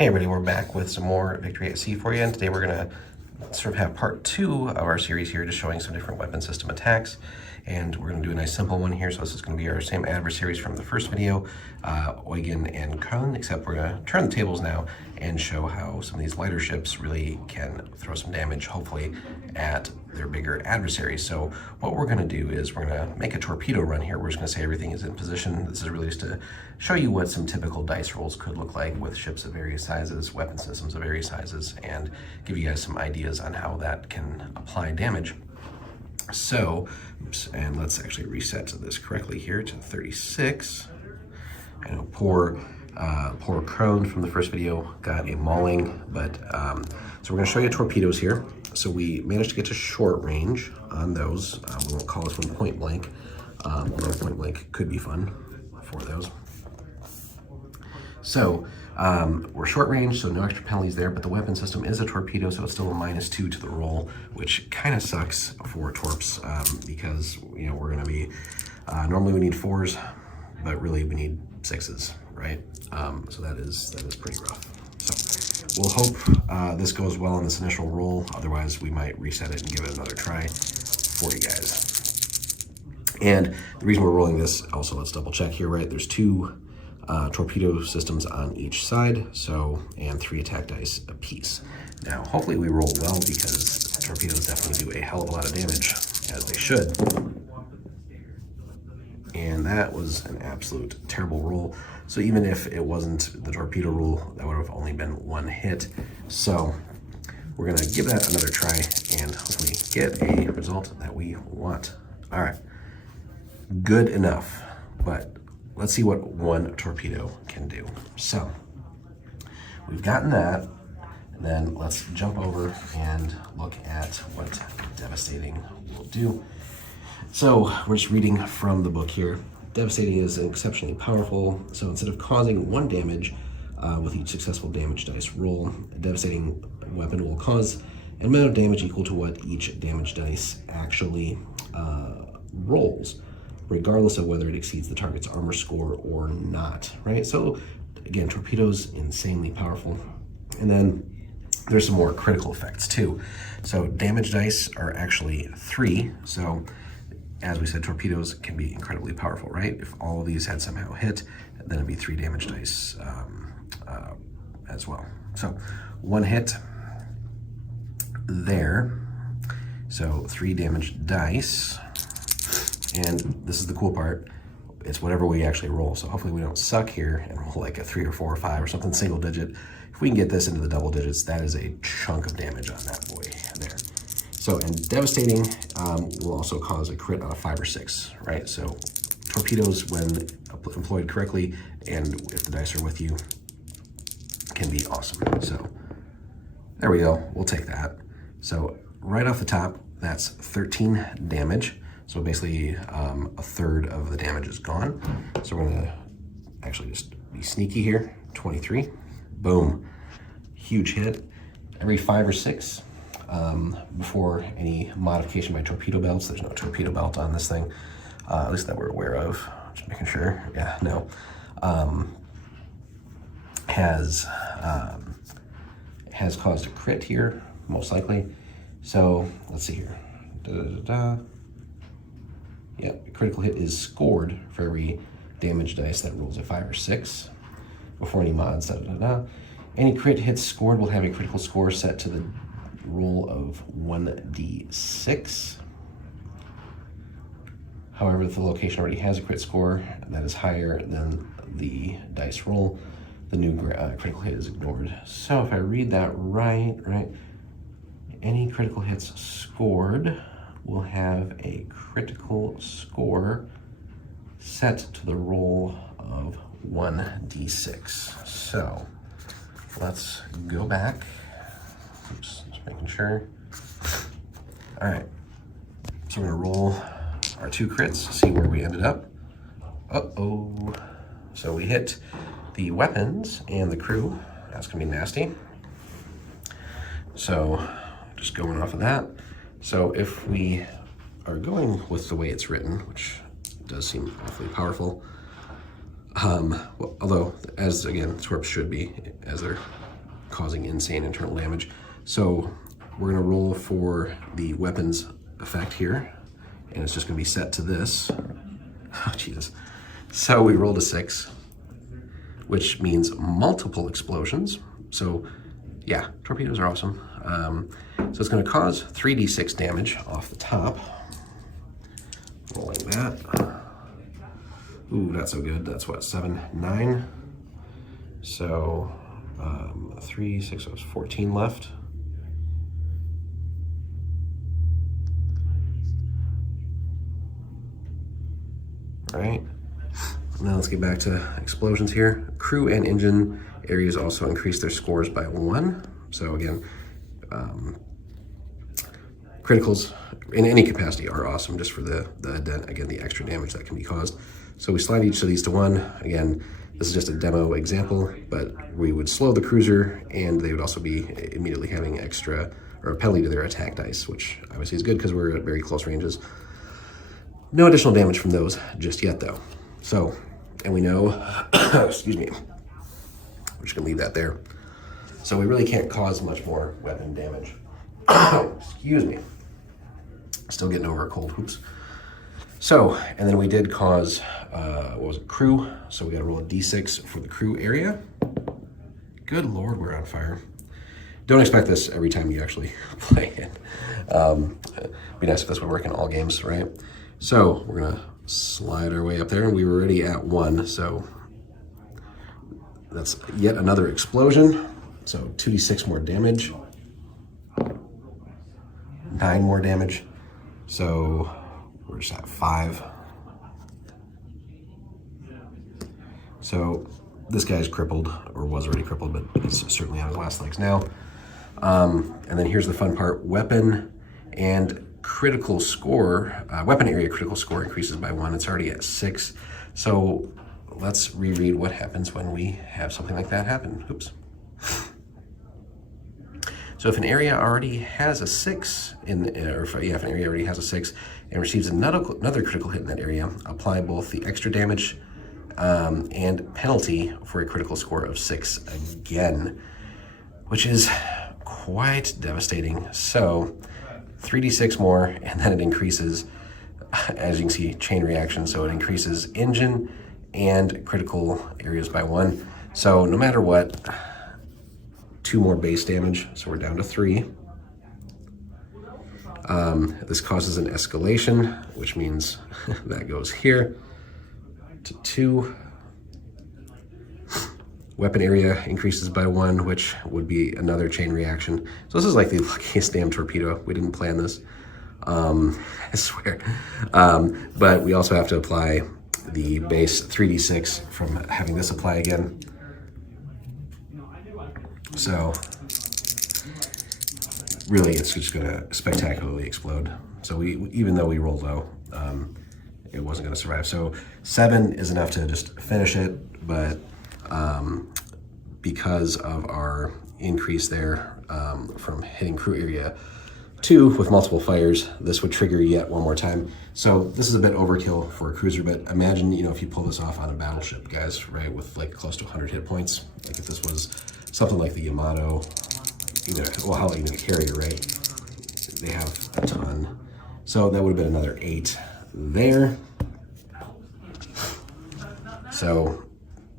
Hey everybody, we're back with some more Victory at Sea for you, and today we're going to sort of have part 2 of our series here, just showing some different weapon system attacks. And we're going to do a nice simple one here, so this is going to be our same adversaries from the first video, Eugen and Köln, except we're going to turn the tables now and show how some of these lighter ships really can throw some damage, hopefully, at their bigger adversaries. So what we're going to do is we're going to make a torpedo run here. We're just going to say everything is in position. This is really just to show you what some typical dice rolls could look like with ships of various sizes, weapon systems of various sizes, and give you guys some ideas on how that can apply damage. So, oops, and let's actually reset to this correctly here to 36. I know poor Crone from the first video got a mauling, but so we're going to show you torpedoes here. So we managed to get to short range on those. We won't call this one point blank, although point blank could be fun for those. So we're short range, so no extra penalties there, but the weapon system is a torpedo, so it's still a -2 to the roll, which kind of sucks for torps because, you know, we're going to be, normally we need 4s, but really we need 6s, right? So that is pretty rough. So we'll hope this goes well on this initial roll, otherwise we might reset it and give it another try for you guys. And the reason we're rolling this, also let's double check here, right? There's 2 torpedo systems on each side, so, and 3 attack dice apiece. Now, hopefully we roll well, because torpedoes definitely do a hell of a lot of damage, as they should. And that was an absolute terrible roll. So even if it wasn't the torpedo rule, that would have only been 1 hit. So we're gonna give that another try and hopefully get a result that we want. All right, good enough, but let's see what 1 torpedo can do. So we've gotten that, and then let's jump over and look at what devastating will do. So we're just reading from the book here. Devastating is exceptionally powerful, so instead of causing 1 damage with each successful damage dice roll, a devastating weapon will cause an amount of damage equal to what each damage dice actually rolls, regardless of whether it exceeds the target's armor score or not, right? So again, torpedoes, insanely powerful. And then there's some more critical effects too. So damage dice are actually 3. So as we said, torpedoes can be incredibly powerful, right? If all of these had somehow hit, then it'd be 3 damage dice as well. So 1 hit there. So 3 damage dice. And this is the cool part, it's whatever we actually roll. So hopefully we don't suck here and roll like a 3 or 4 or 5 or something single digit. If we can get this into the double digits, that is a chunk of damage on that boy there. So, and devastating will also cause a crit on a 5 or 6, right? So torpedoes, when employed correctly, and if the dice are with you, can be awesome. So there we go, we'll take that. So right off the top, that's 13 damage. So basically a third of the damage is gone. So we're gonna actually just be sneaky here. 23, boom, huge hit. Every 5 or 6 before any modification by torpedo belts. There's no torpedo belt on this thing, at least that we're aware of. Just making sure, yeah, no. Has caused a crit here, most likely. So let's see here. Yep, critical hit is scored for every damage dice that rolls a 5 or 6 before any mods. Any crit hits scored will have a critical score set to the roll of 1d6. However, if the location already has a crit score that is higher than the dice roll, the new critical hit is ignored. So if I read that right, any critical hits scored will have a critical score set to the roll of 1d6. So let's go back. Oops, just making sure. All right, so we're gonna roll our 2 crits, see where we ended up. Uh-oh. So we hit the weapons and the crew. That's gonna be nasty. So just going off of that. So if we are going with the way it's written, which does seem awfully powerful, well, although, as again, torps should be, as they're causing insane internal damage. So we're gonna roll for the weapons effect here, and it's just gonna be set to this. Oh, Jesus. So we rolled a 6, which means multiple explosions. So yeah, torpedoes are awesome. So it's gonna cause 3d6 damage off the top. Rolling that. Ooh, not so good. That's what, 7, 9. So 3, 6, so it's 14 left. All right. Now let's get back to explosions here. Crew and engine areas also increase their scores by 1. So again, criticals in any capacity are awesome just for the extra damage that can be caused. So we slide each of these to 1. Again, this is just a demo example, but we would slow the cruiser and they would also be immediately having extra or a penalty to their attack dice, which obviously is good because we're at very close ranges. No additional damage from those just yet though. So, and we know, excuse me, we're just gonna leave that there. So we really can't cause much more weapon damage. Excuse me. Still getting over a cold, oops. So, and then we did cause, what was it, crew? So we gotta roll a d6 for the crew area. Good Lord, we're on fire. Don't expect this every time you actually play it. It'd be nice if this would work in all games, right? So we're gonna slide our way up there, and we were already at 1, so that's yet another explosion. So 2d6 more damage, 9 more damage. So we're just at 5. So this guy's crippled, or was already crippled, but he's certainly on his last legs now. And then here's the fun part: weapon and critical score, weapon area critical score increases by 1. It's already at 6. So let's reread what happens when we have something like that happen. Oops. So if an area already has a 6 if an area already has a 6 and receives another critical hit in that area, apply both the extra damage and penalty for a critical score of 6 again, which is quite devastating. So 3d6 more, and then it increases, as you can see, chain reaction. So it increases engine and critical areas by 1. So no matter what, 2 more base damage, so we're down to 3. This causes an escalation, which means that goes here to 2. Weapon area increases by 1, which would be another chain reaction. So this is like the luckiest damn torpedo. We didn't plan this, I swear. But we also have to apply the base 3d6 from having this apply again. So really, it's just gonna spectacularly explode. So even though we rolled low, it wasn't gonna survive. So 7 is enough to just finish it, but because of our increase there from hitting crew area 2 with multiple fires, this would trigger yet one more time. So this is a bit overkill for a cruiser, but imagine, if you pull this off on a battleship, guys, right, with like close to 100 hit points. Like if this was something like the Yamato, even a carrier, right? They have a ton. So that would have been another 8 there. So,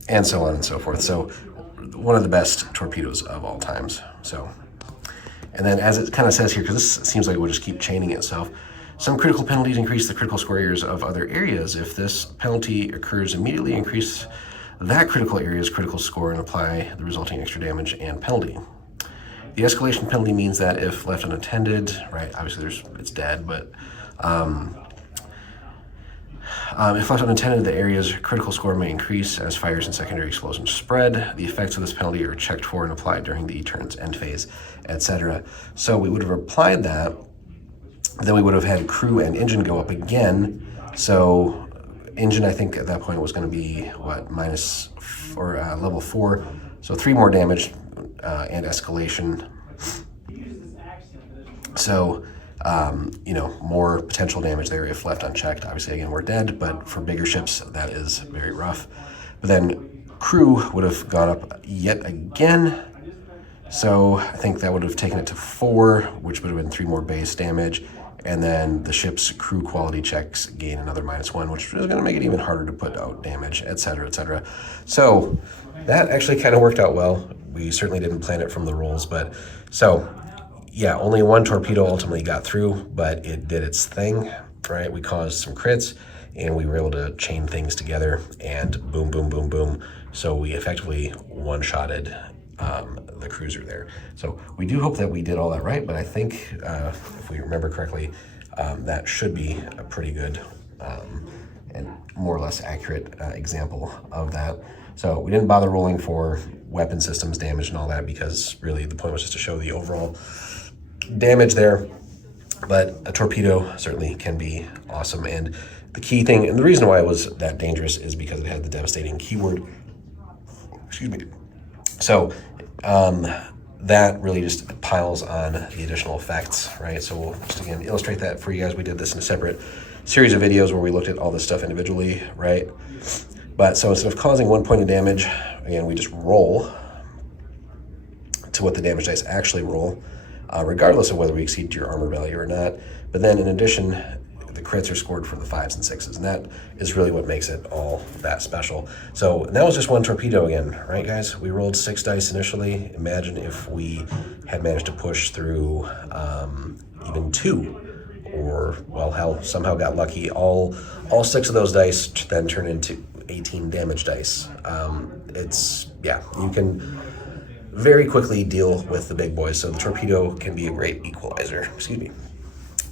and so on and so forth. So one of the best torpedoes of all times. So, and then as it kind of says here, because this seems like it will just keep chaining itself, some critical penalties increase the critical score areas of other areas. If this penalty occurs immediately, increase that critical area's critical score and apply the resulting extra damage and penalty. The escalation penalty means that if left unattended, right, obviously it's dead, but if left unattended, the area's critical score may increase as fires and secondary explosions spread. The effects of this penalty are checked for and applied during the turn's end phase, etc. So we would have applied that, then we would have had crew and engine go up again. So engine, I think at that point was going to be level 4. So 3 more damage and escalation. So more potential damage there if left unchecked. Obviously, again, we're dead, but for bigger ships, that is very rough. But then crew would have gone up yet again. So I think that would have taken it to 4, which would have been 3 more base damage. And then the ship's crew quality checks gain another -1, which is going to make it even harder to put out damage, etc., etc. So that actually kind of worked out well. We certainly didn't plan it from the rules, but so yeah, only 1 torpedo ultimately got through, but it did its thing, right? We caused some crits, and we were able to chain things together, and boom, boom, boom, boom. So we effectively one-shotted the cruiser there. So we do hope that we did all that right, but I think if we remember correctly, that should be a pretty good and more or less accurate example of that. So we didn't bother rolling for weapon systems damage and all that, because really the point was just to show the overall damage there. But a torpedo certainly can be awesome, and the key thing, and the reason why it was that dangerous, is because it had the devastating keyword. Excuse me. So that really just piles on the additional effects, right? So we'll just again illustrate that for you guys. We did this in a separate series of videos where we looked at all this stuff individually, right? But so instead of causing 1 point of damage, again, we just roll to what the damage dice actually roll, regardless of whether we exceed your armor value or not. But then in addition, the crits are scored for the 5s and 6s, and that is really what makes it all that special. So that was just 1 torpedo again, right, guys? We rolled 6 dice initially. Imagine if we had managed to push through even 2, or, well, hell, somehow got lucky. All 6 of those dice then turn into 18 damage dice. Yeah, you can very quickly deal with the big boys, so the torpedo can be a great equalizer. Excuse me.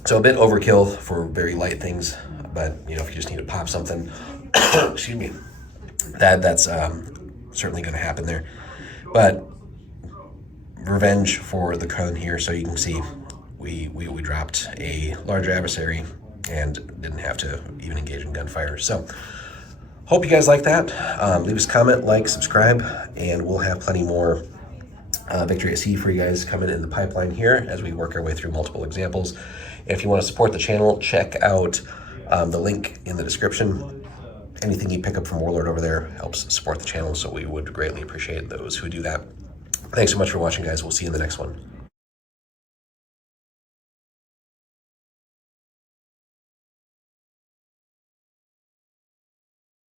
So a bit overkill for very light things, but you know, if you just need to pop something, excuse me, that's certainly going to happen there. But revenge for the cone here, so you can see we dropped a larger adversary and didn't have to even engage in gunfire. So hope you guys like that. Leave us a comment, like, subscribe, and we'll have plenty more Victory at Sea for you guys coming in the pipeline here as we work our way through multiple examples. And if you want to support the channel, check out the link in the description. Anything you pick up from Warlord over there helps support the channel, so we would greatly appreciate those who do that. Thanks so much for watching, guys. We'll see you in the next one.